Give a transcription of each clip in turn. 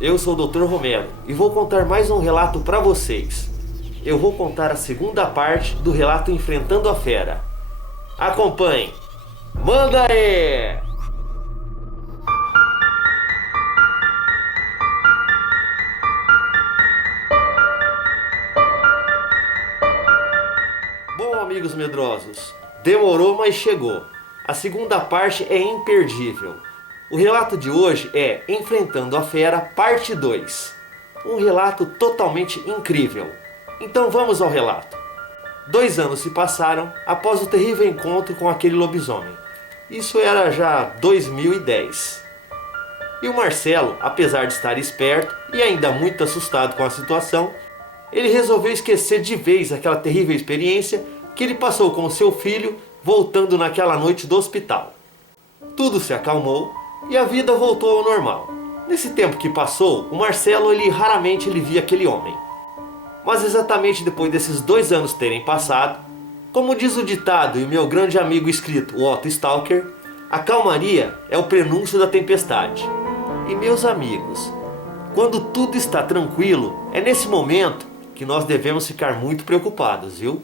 eu sou o Dr. Romero e vou contar mais um relato para vocês. Eu vou contar a segunda parte do relato Enfrentando a Fera. Acompanhe! Manda aí! Bom, amigos medrosos, demorou, mas chegou. A segunda parte é imperdível. O relato de hoje é Enfrentando a Fera, parte 2. Um relato totalmente incrível. Então vamos ao relato. 2 anos se passaram após o terrível encontro com aquele lobisomem. Isso era já 2010. E o Marcelo, apesar de estar esperto e ainda muito assustado com a situação, ele resolveu esquecer de vez aquela terrível experiência que ele passou com seu filho voltando naquela noite do hospital. Tudo se acalmou e a vida voltou ao normal. Nesse tempo que passou, o Marcelo raramente via aquele homem. Mas exatamente depois desses 2 anos terem passado, como diz o ditado e o meu grande amigo escrito, o Otto Stalker, a calmaria é o prenúncio da tempestade. E meus amigos, quando tudo está tranquilo, é nesse momento que nós devemos ficar muito preocupados, viu?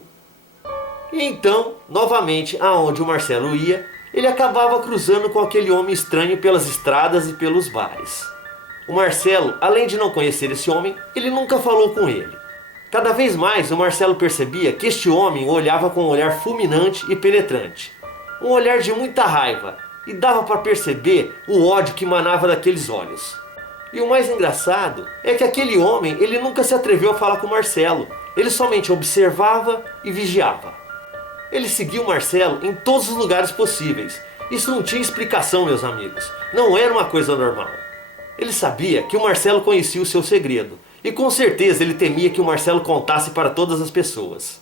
E então, novamente, aonde o Marcelo ia, ele acabava cruzando com aquele homem estranho pelas estradas e pelos bares. O Marcelo, além de não conhecer esse homem, ele nunca falou com ele. Cada vez mais o Marcelo percebia que este homem o olhava com um olhar fulminante e penetrante. Um olhar de muita raiva, e dava para perceber o ódio que emanava daqueles olhos. E o mais engraçado é que aquele homem, ele nunca se atreveu a falar com o Marcelo. Ele somente observava e vigiava. Ele seguia o Marcelo em todos os lugares possíveis. Isso não tinha explicação, meus amigos. Não era uma coisa normal. Ele sabia que o Marcelo conhecia o seu segredo. E com certeza ele temia que o Marcelo contasse para todas as pessoas.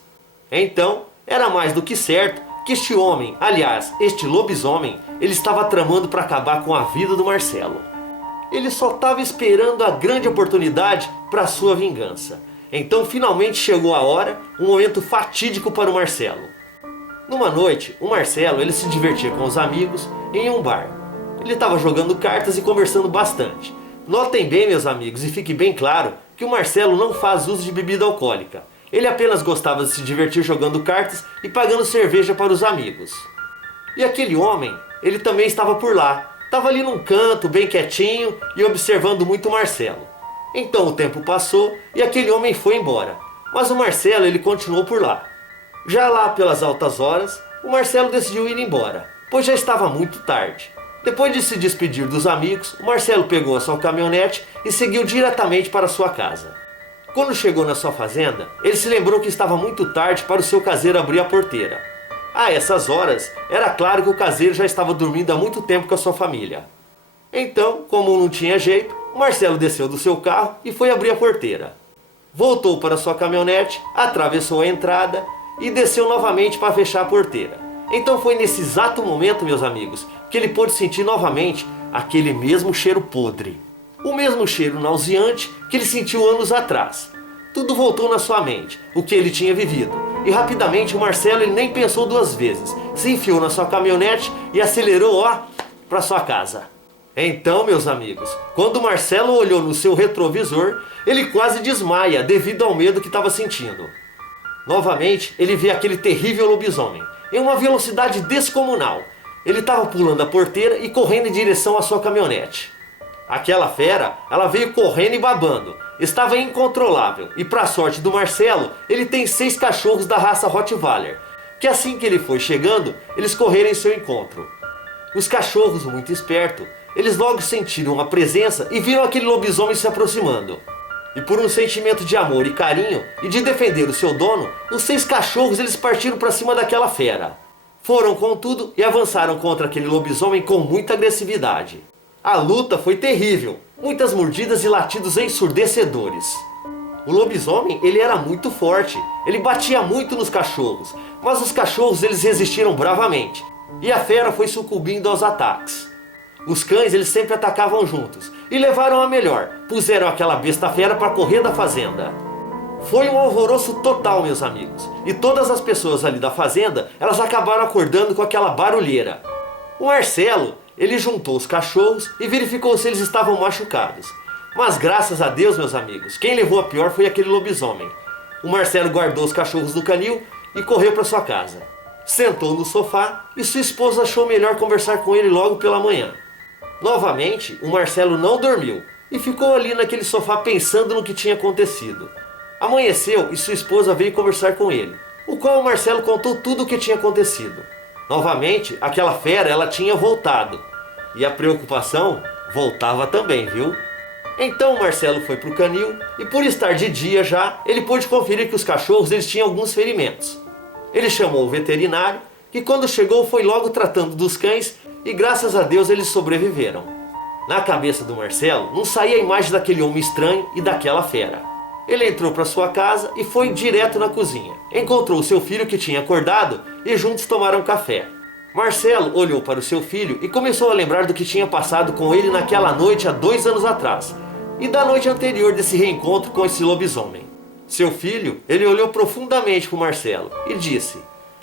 Então, era mais do que certo que este homem, aliás, este lobisomem, ele estava tramando para acabar com a vida do Marcelo. Ele só estava esperando a grande oportunidade para sua vingança. Então finalmente chegou a hora, um momento fatídico para o Marcelo. Numa noite, o Marcelo ele se divertia com os amigos em um bar. Ele estava jogando cartas e conversando bastante. Notem bem, meus amigos, e fique bem claro que o Marcelo não faz uso de bebida alcoólica. Ele apenas gostava de se divertir jogando cartas e pagando cerveja para os amigos. E aquele homem, ele também estava por lá. Estava ali num canto, bem quietinho e observando muito o Marcelo. Então o tempo passou e aquele homem foi embora. Mas o Marcelo, ele continuou por lá. Já lá pelas altas horas, o Marcelo decidiu ir embora, pois já estava muito tarde. Depois de se despedir dos amigos, o Marcelo pegou a sua caminhonete e seguiu diretamente para sua casa. Quando chegou na sua fazenda, ele se lembrou que estava muito tarde para o seu caseiro abrir a porteira. A essas horas, era claro que o caseiro já estava dormindo há muito tempo com a sua família. Então, como não tinha jeito, o Marcelo desceu do seu carro e foi abrir a porteira. Voltou para sua caminhonete, atravessou a entrada e desceu novamente para fechar a porteira. Então foi nesse exato momento, meus amigos, que ele pôde sentir novamente aquele mesmo cheiro podre. O mesmo cheiro nauseante que ele sentiu anos atrás. Tudo voltou na sua mente, o que ele tinha vivido. E rapidamente o Marcelo ele nem pensou 2 vezes. Se enfiou na sua caminhonete e acelerou para sua casa. Então, meus amigos, quando o Marcelo olhou no seu retrovisor, ele quase desmaia devido ao medo que estava sentindo. Novamente, ele vê aquele terrível lobisomem, em uma velocidade descomunal. Ele estava pulando a porteira e correndo em direção à sua caminhonete. Aquela fera, ela veio correndo e babando. Estava incontrolável e, para a sorte do Marcelo, ele tem 6 cachorros da raça Rottweiler, que assim que ele foi chegando, eles correram em seu encontro. Os cachorros, muito espertos, eles logo sentiram a presença e viram aquele lobisomem se aproximando. E por um sentimento de amor e carinho e de defender o seu dono, os 6 cachorros eles partiram para cima daquela fera. Foram com tudo e avançaram contra aquele lobisomem com muita agressividade. A luta foi terrível, muitas mordidas e latidos ensurdecedores. O lobisomem ele era muito forte, ele batia muito nos cachorros, mas os cachorros eles resistiram bravamente e a fera foi sucumbindo aos ataques. Os cães eles sempre atacavam juntos e levaram a melhor, puseram aquela besta fera para correr da fazenda. Foi um alvoroço total, meus amigos, e todas as pessoas ali da fazenda elas acabaram acordando com aquela barulheira. O Marcelo ele juntou os cachorros e verificou se eles estavam machucados. Mas graças a Deus, meus amigos, quem levou a pior foi aquele lobisomem. O Marcelo guardou os cachorros do canil e correu para sua casa. Sentou no sofá e sua esposa achou melhor conversar com ele logo pela manhã. Novamente, o Marcelo não dormiu e ficou ali naquele sofá pensando no que tinha acontecido. Amanheceu e sua esposa veio conversar com ele, o qual o Marcelo contou tudo o que tinha acontecido. Novamente, aquela fera ela tinha voltado. E a preocupação voltava também, viu? Então o Marcelo foi para o canil e por estar de dia já, ele pôde conferir que os cachorros eles tinham alguns ferimentos. Ele chamou o veterinário, que quando chegou foi logo tratando dos cães e graças a Deus eles sobreviveram. Na cabeça do Marcelo não saía a imagem daquele homem estranho e daquela fera. Ele entrou para sua casa e foi direto na cozinha. Encontrou seu filho que tinha acordado e juntos tomaram café. Marcelo olhou para o seu filho e começou a lembrar do que tinha passado com ele naquela noite há 2 anos atrás e da noite anterior desse reencontro com esse lobisomem. Seu filho, ele olhou profundamente para o Marcelo e disse: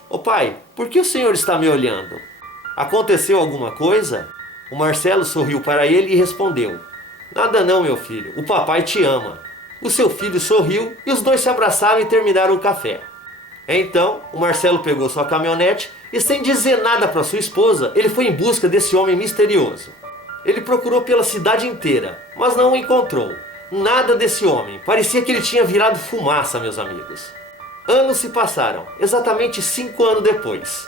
"Ô pai, por que o senhor está me olhando? Aconteceu alguma coisa?" O Marcelo sorriu para ele e respondeu: "Nada não, meu filho, o papai te ama." O seu filho sorriu e os dois se abraçaram e terminaram o café. Então, o Marcelo pegou sua caminhonete e sem dizer nada para sua esposa, ele foi em busca desse homem misterioso. Ele procurou pela cidade inteira, mas não o encontrou. Nada desse homem, parecia que ele tinha virado fumaça, meus amigos. Anos se passaram, exatamente 5 anos depois.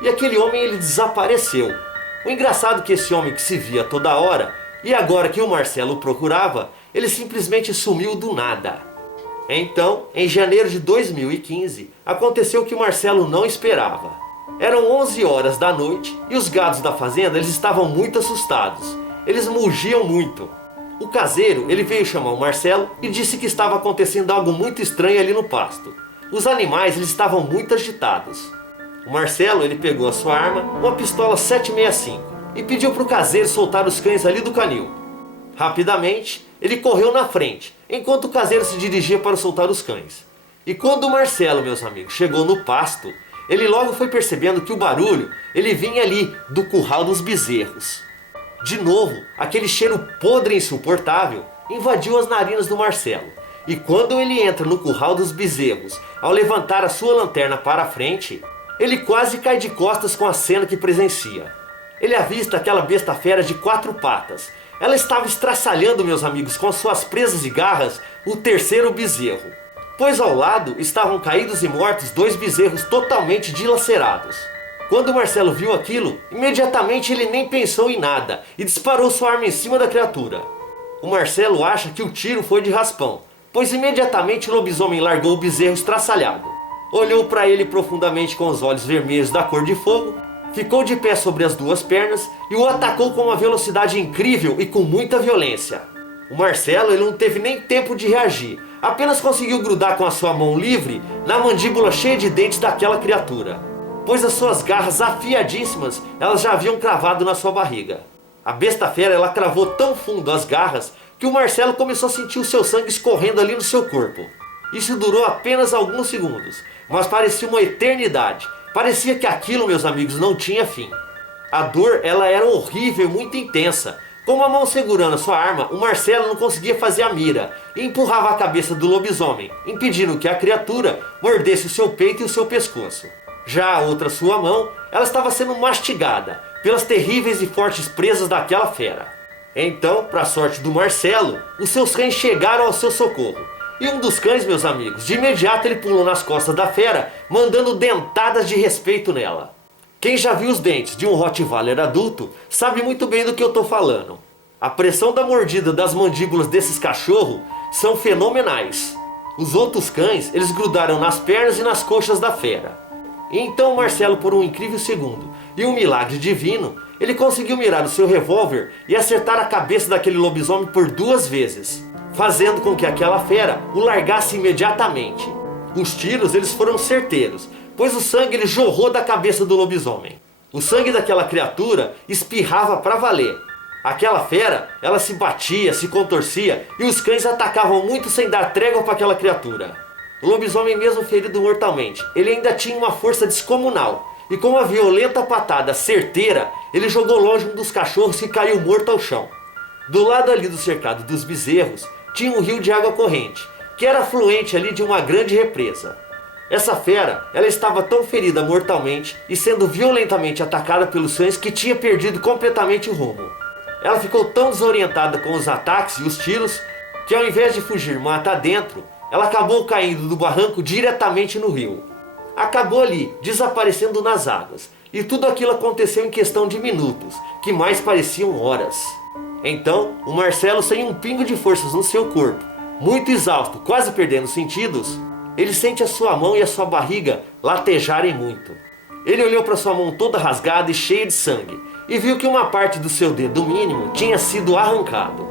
E aquele homem ele desapareceu. O engraçado é que esse homem que se via toda hora, e agora que o Marcelo o procurava, ele simplesmente sumiu do nada. Então, em janeiro de 2015, aconteceu o que o Marcelo não esperava. Eram 11 horas da noite e os gados da fazenda eles estavam muito assustados. Eles mugiam muito. O caseiro ele veio chamar o Marcelo e disse que estava acontecendo algo muito estranho ali no pasto. Os animais eles estavam muito agitados. O Marcelo ele pegou a sua arma, uma pistola 7,65, e pediu para o caseiro soltar os cães ali do canil. Rapidamente, ele correu na frente, enquanto o caseiro se dirigia para soltar os cães. E quando o Marcelo, meus amigos, chegou no pasto, ele logo foi percebendo que o barulho ele vinha ali do curral dos bezerros. De novo, aquele cheiro podre e insuportável invadiu as narinas do Marcelo. E quando ele entra no curral dos bezerros, ao levantar a sua lanterna para a frente, ele quase cai de costas com a cena que presencia. Ele avista aquela besta fera de 4 patas. Ela estava estraçalhando, meus amigos, com suas presas e garras, o terceiro bezerro. Pois ao lado estavam caídos e mortos 2 bezerros totalmente dilacerados. Quando Marcelo viu aquilo, imediatamente ele nem pensou em nada e disparou sua arma em cima da criatura. O Marcelo acha que o tiro foi de raspão, pois imediatamente o lobisomem largou o bezerro estraçalhado. Olhou para ele profundamente com os olhos vermelhos da cor de fogo, ficou de pé sobre as 2 pernas e o atacou com uma velocidade incrível e com muita violência. O Marcelo ele não teve nem tempo de reagir, apenas conseguiu grudar com a sua mão livre na mandíbula cheia de dentes daquela criatura, pois as suas garras afiadíssimas elas já haviam cravado na sua barriga. A besta fera ela cravou tão fundo as garras que o Marcelo começou a sentir o seu sangue escorrendo ali no seu corpo. Isso durou apenas alguns segundos, mas parecia uma eternidade. Parecia que aquilo, meus amigos, não tinha fim. A dor ela era horrível e muito intensa. Com a mão segurando a sua arma, o Marcelo não conseguia fazer a mira e empurrava a cabeça do lobisomem, impedindo que a criatura mordesse o seu peito e o seu pescoço. Já a outra sua mão, ela estava sendo mastigada pelas terríveis e fortes presas daquela fera. Então, para a sorte do Marcelo, os seus cães chegaram ao seu socorro. E um dos cães, meus amigos, de imediato ele pulou nas costas da fera, mandando dentadas de respeito nela. Quem já viu os dentes de um Rottweiler adulto, sabe muito bem do que eu estou falando. A pressão da mordida das mandíbulas desses cachorros são fenomenais. Os outros cães, eles grudaram nas pernas e nas coxas da fera. E então Marcelo, por um incrível segundo e um milagre divino, ele conseguiu mirar o seu revólver e acertar a cabeça daquele lobisomem por 2 vezes. Fazendo com que aquela fera o largasse imediatamente. Os tiros eles foram certeiros, pois o sangue ele jorrou da cabeça do lobisomem. O sangue daquela criatura espirrava para valer. Aquela fera, ela se batia, se contorcia e os cães atacavam muito sem dar trégua para aquela criatura. O lobisomem, mesmo ferido mortalmente, ele ainda tinha uma força descomunal. E com uma violenta patada certeira, ele jogou longe um dos cachorros que caiu morto ao chão. Do lado ali do cercado dos bezerros, tinha um rio de água corrente, que era afluente ali de uma grande represa. Essa fera, ela estava tão ferida mortalmente e sendo violentamente atacada pelos cães que tinha perdido completamente o rumo. Ela ficou tão desorientada com os ataques e os tiros, que ao invés de fugir mata adentro, ela acabou caindo do barranco diretamente no rio. Acabou ali, desaparecendo nas águas, e tudo aquilo aconteceu em questão de minutos, que mais pareciam horas. Então, o Marcelo, sem um pingo de forças no seu corpo, muito exausto, quase perdendo os sentidos, ele sente a sua mão e a sua barriga latejarem muito. Ele olhou para sua mão toda rasgada e cheia de sangue, e viu que uma parte do seu dedo mínimo tinha sido arrancado.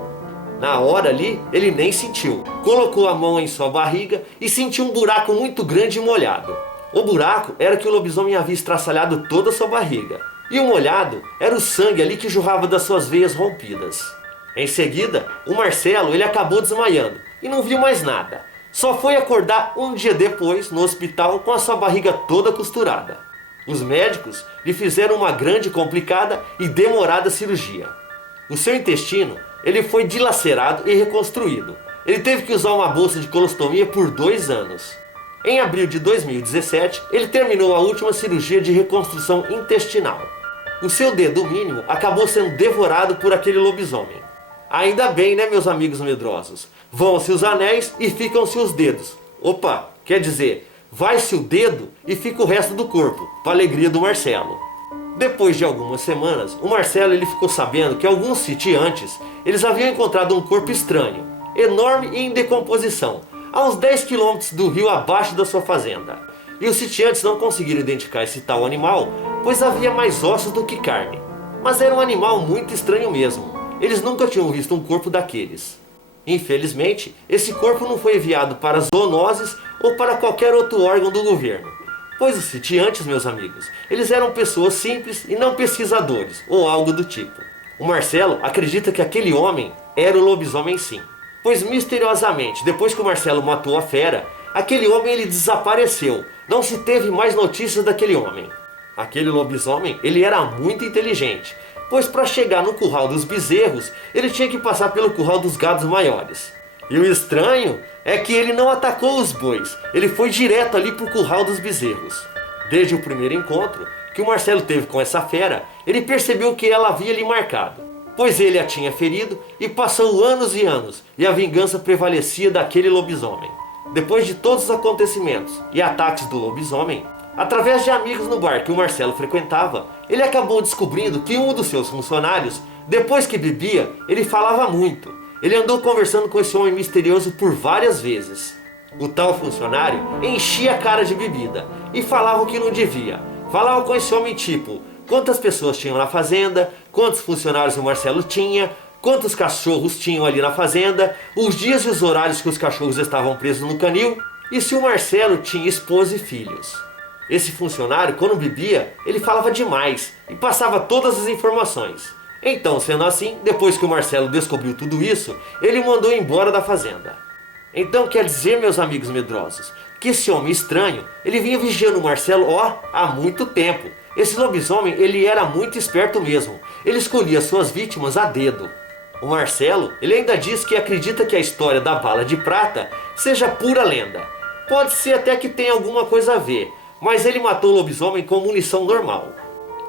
Na hora ali, ele nem sentiu. Colocou a mão em sua barriga e sentiu um buraco muito grande e molhado. O buraco era que o lobisomem havia estraçalhado toda a sua barriga. E o molhado era o sangue ali que jorrava das suas veias rompidas. Em seguida, o Marcelo ele acabou desmaiando e não viu mais nada. Só foi acordar um dia depois no hospital com a sua barriga toda costurada. Os médicos lhe fizeram uma grande, complicada e demorada cirurgia. O seu intestino ele foi dilacerado e reconstruído. Ele teve que usar uma bolsa de colostomia por 2 anos. Em abril de 2017, ele terminou a última cirurgia de reconstrução intestinal. O seu dedo mínimo acabou sendo devorado por aquele lobisomem. Ainda bem, né, meus amigos medrosos? Vão-se os anéis e ficam-se os dedos. Opa, quer dizer, vai-se o dedo e fica o resto do corpo, para a alegria do Marcelo. Depois de algumas semanas, o Marcelo ele ficou sabendo que alguns sitiantes eles haviam encontrado um corpo estranho, enorme e em decomposição, a uns 10 quilômetros do rio abaixo da sua fazenda. E os sitiantes não conseguiram identificar esse tal animal, pois havia mais ossos do que carne. Mas era um animal muito estranho mesmo. Eles nunca tinham visto um corpo daqueles. Infelizmente, esse corpo não foi enviado para zoonoses ou para qualquer outro órgão do governo. Pois os sitiantes, meus amigos, eles eram pessoas simples e não pesquisadores, ou algo do tipo. O Marcelo acredita que aquele homem era o lobisomem sim. Pois misteriosamente, depois que o Marcelo matou a fera, aquele homem ele desapareceu. Não se teve mais notícias daquele homem. Aquele lobisomem ele era muito inteligente, pois para chegar no curral dos bezerros, ele tinha que passar pelo curral dos gados maiores. E o estranho é que ele não atacou os bois, ele foi direto ali para o curral dos bezerros. Desde o primeiro encontro que o Marcelo teve com essa fera, ele percebeu que ela havia lhe marcado, pois ele a tinha ferido e passou anos e anos, e a vingança prevalecia daquele lobisomem. Depois de todos os acontecimentos e ataques do lobisomem, através de amigos no bar que o Marcelo frequentava, ele acabou descobrindo que um dos seus funcionários, depois que bebia, ele falava muito. Ele andou conversando com esse homem misterioso por várias vezes. O tal funcionário enchia a cara de bebida e falava o que não devia. Falava com esse homem tipo, quantas pessoas tinham na fazenda, quantos funcionários o Marcelo tinha, quantos cachorros tinham ali na fazenda, os dias e os horários que os cachorros estavam presos no canil, e se o Marcelo tinha esposa e filhos. Esse funcionário, quando bebia, ele falava demais e passava todas as informações. Então, sendo assim, depois que o Marcelo descobriu tudo isso, ele mandou embora da fazenda. Então quer dizer, meus amigos medrosos, que esse homem estranho, ele vinha vigiando o Marcelo, há muito tempo. Esse lobisomem, ele era muito esperto mesmo. Ele escolhia suas vítimas a dedo. O Marcelo, ele ainda diz que acredita que a história da bala de prata seja pura lenda. Pode ser até que tenha alguma coisa a ver, mas ele matou o lobisomem com munição normal.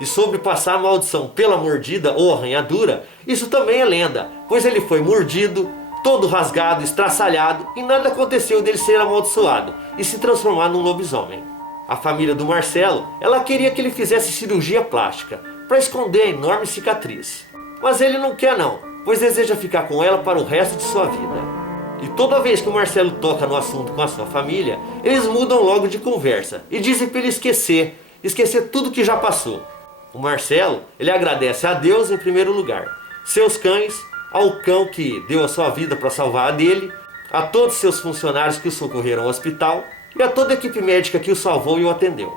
E sobre passar a maldição pela mordida ou arranhadura, isso também é lenda, pois ele foi mordido, todo rasgado, estraçalhado, e nada aconteceu dele ser amaldiçoado e se transformar num lobisomem. A família do Marcelo, ela queria que ele fizesse cirurgia plástica, para esconder a enorme cicatriz. Mas ele não quer não, pois deseja ficar com ela para o resto de sua vida. E toda vez que o Marcelo toca no assunto com a sua família, eles mudam logo de conversa e dizem para ele esquecer tudo que já passou. O Marcelo, ele agradece a Deus em primeiro lugar, seus cães, ao cão que deu a sua vida para salvar a dele, a todos seus funcionários que o socorreram ao hospital e a toda a equipe médica que o salvou e o atendeu.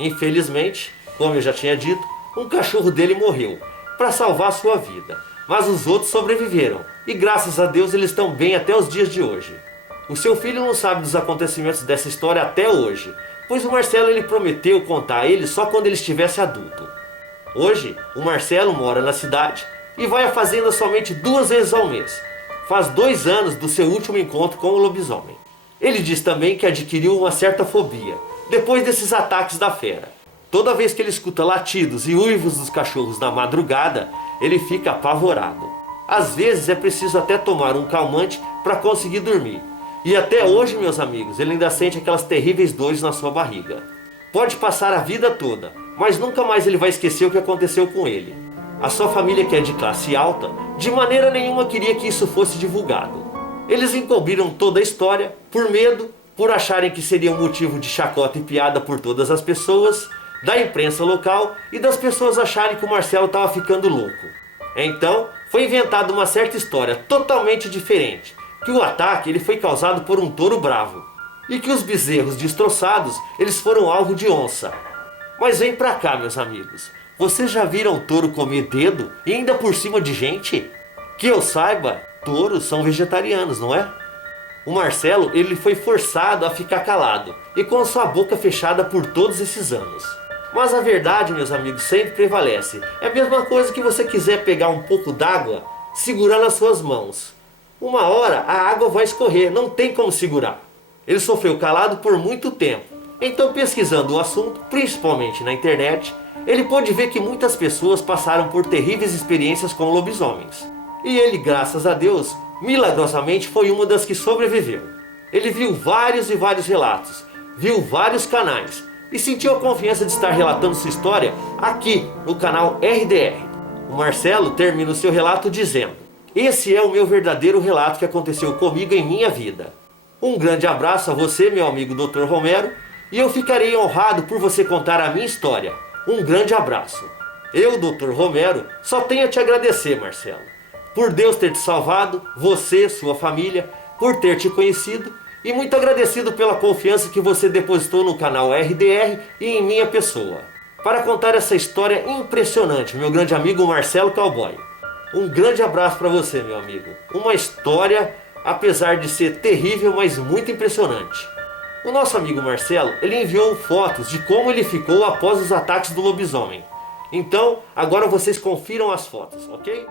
Infelizmente, como eu já tinha dito, um cachorro dele morreu para salvar a sua vida, mas os outros sobreviveram e graças a Deus eles estão bem até os dias de hoje. O seu filho não sabe dos acontecimentos dessa história até hoje, pois o Marcelo ele prometeu contar a ele só quando ele estivesse adulto. Hoje, o Marcelo mora na cidade, e vai à fazenda somente 2 vezes ao mês. Faz 2 anos do seu último encontro com o lobisomem. Ele diz também que adquiriu uma certa fobia depois desses ataques da fera. Toda vez que ele escuta latidos e uivos dos cachorros na madrugada, ele fica apavorado. Às vezes é preciso até tomar um calmante para conseguir dormir. E até hoje, meus amigos, ele ainda sente aquelas terríveis dores na sua barriga. Pode passar a vida toda, mas nunca mais ele vai esquecer o que aconteceu com ele. A sua família, que é de classe alta, de maneira nenhuma queria que isso fosse divulgado. Eles encobriram toda a história por medo, por acharem que seria um motivo de chacota e piada por todas as pessoas, da imprensa local e das pessoas acharem que o Marcelo estava ficando louco. Então, foi inventada uma certa história totalmente diferente, que o ataque ele foi causado por um touro bravo, e que os bezerros destroçados eles foram alvo de onça. Mas vem pra cá, meus amigos, vocês já viram touro comer dedo e ainda por cima de gente? Que eu saiba, touros são vegetarianos, não é? O Marcelo ele foi forçado a ficar calado e com sua boca fechada por todos esses anos. Mas a verdade, meus amigos, sempre prevalece. É a mesma coisa que você quiser pegar um pouco d'água, segurar nas suas mãos. Uma hora a água vai escorrer, não tem como segurar. Ele sofreu calado por muito tempo. Então, pesquisando o assunto, principalmente na internet, ele pôde ver que muitas pessoas passaram por terríveis experiências com lobisomens. E ele, graças a Deus, milagrosamente foi uma das que sobreviveu. Ele viu vários e vários relatos, viu vários canais e sentiu a confiança de estar relatando sua história aqui no canal RDR. O Marcelo termina o seu relato dizendo: "Esse é o meu verdadeiro relato que aconteceu comigo em minha vida. Um grande abraço a você, meu amigo Dr. Romero, e eu ficarei honrado por você contar a minha história. Um grande abraço. Eu, Dr. Romero, só tenho a te agradecer, Marcelo, por Deus ter te salvado, você, sua família, por ter te conhecido e muito agradecido pela confiança que você depositou no canal RDR e em minha pessoa, para contar essa história impressionante, meu grande amigo Marcelo Cowboy. Um grande abraço para você, meu amigo. Uma história, apesar de ser terrível, mas muito impressionante." O nosso amigo Marcelo, ele enviou fotos de como ele ficou após os ataques do lobisomem. Então, agora vocês confiram as fotos, ok?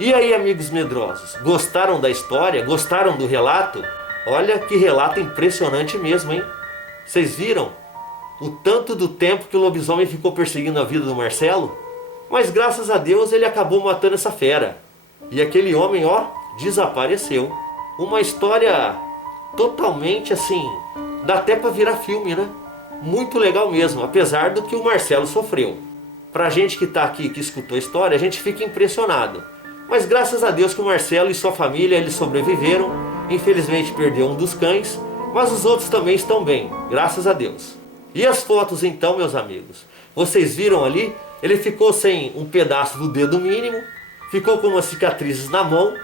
E aí, amigos medrosos, gostaram da história? Gostaram do relato? Olha que relato impressionante mesmo, hein? Vocês viram o tanto do tempo que o lobisomem ficou perseguindo a vida do Marcelo? Mas graças a Deus ele acabou matando essa fera. E aquele homem, ó, desapareceu. Uma história totalmente assim, dá até pra virar filme, né? Muito legal mesmo, apesar do que o Marcelo sofreu. Pra gente que tá aqui, que escutou a história, a gente fica impressionado. Mas graças a Deus que o Marcelo e sua família eles sobreviveram. Infelizmente perdeu um dos cães, mas os outros também estão bem, graças a Deus. E as fotos então, meus amigos? Vocês viram ali? Ele ficou sem um pedaço do dedo mínimo, ficou com umas cicatrizes na mão,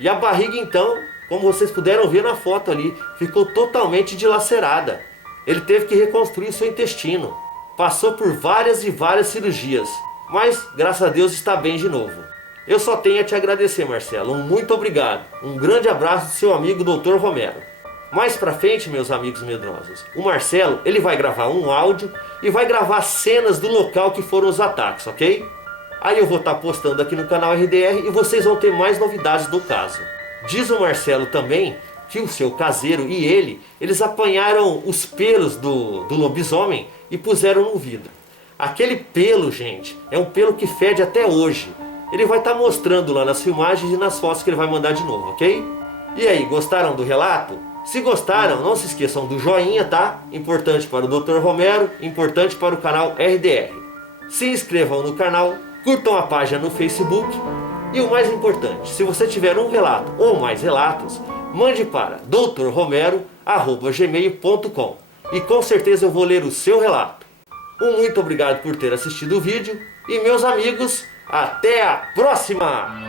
e a barriga então, como vocês puderam ver na foto ali, ficou totalmente dilacerada. Ele teve que reconstruir seu intestino. Passou por várias e várias cirurgias, mas graças a Deus está bem de novo. Eu só tenho a te agradecer, Marcelo. Um muito obrigado. Um grande abraço do seu amigo Dr. Romero. Mais pra frente, meus amigos medrosos, o Marcelo ele vai gravar um áudio e vai gravar cenas do local que foram os ataques, ok? Aí eu vou estar postando aqui no canal RDR e vocês vão ter mais novidades do caso. Diz o Marcelo também que o seu caseiro e eles apanharam os pelos do lobisomem e puseram no vidro. Aquele pelo, gente, é um pelo que fede até hoje. ele vai estar mostrando lá nas filmagens e nas fotos que ele vai mandar de novo, ok? E aí, gostaram do relato? Se gostaram, não se esqueçam do joinha, tá? Importante para o Dr. Romero, importante para o canal RDR. Se inscrevam no canal, curtam a página no Facebook. E o mais importante, se você tiver um relato ou mais relatos, mande para drromero@gmail.com e com certeza eu vou ler o seu relato. Muito obrigado por ter assistido o vídeo e meus amigos, até a próxima!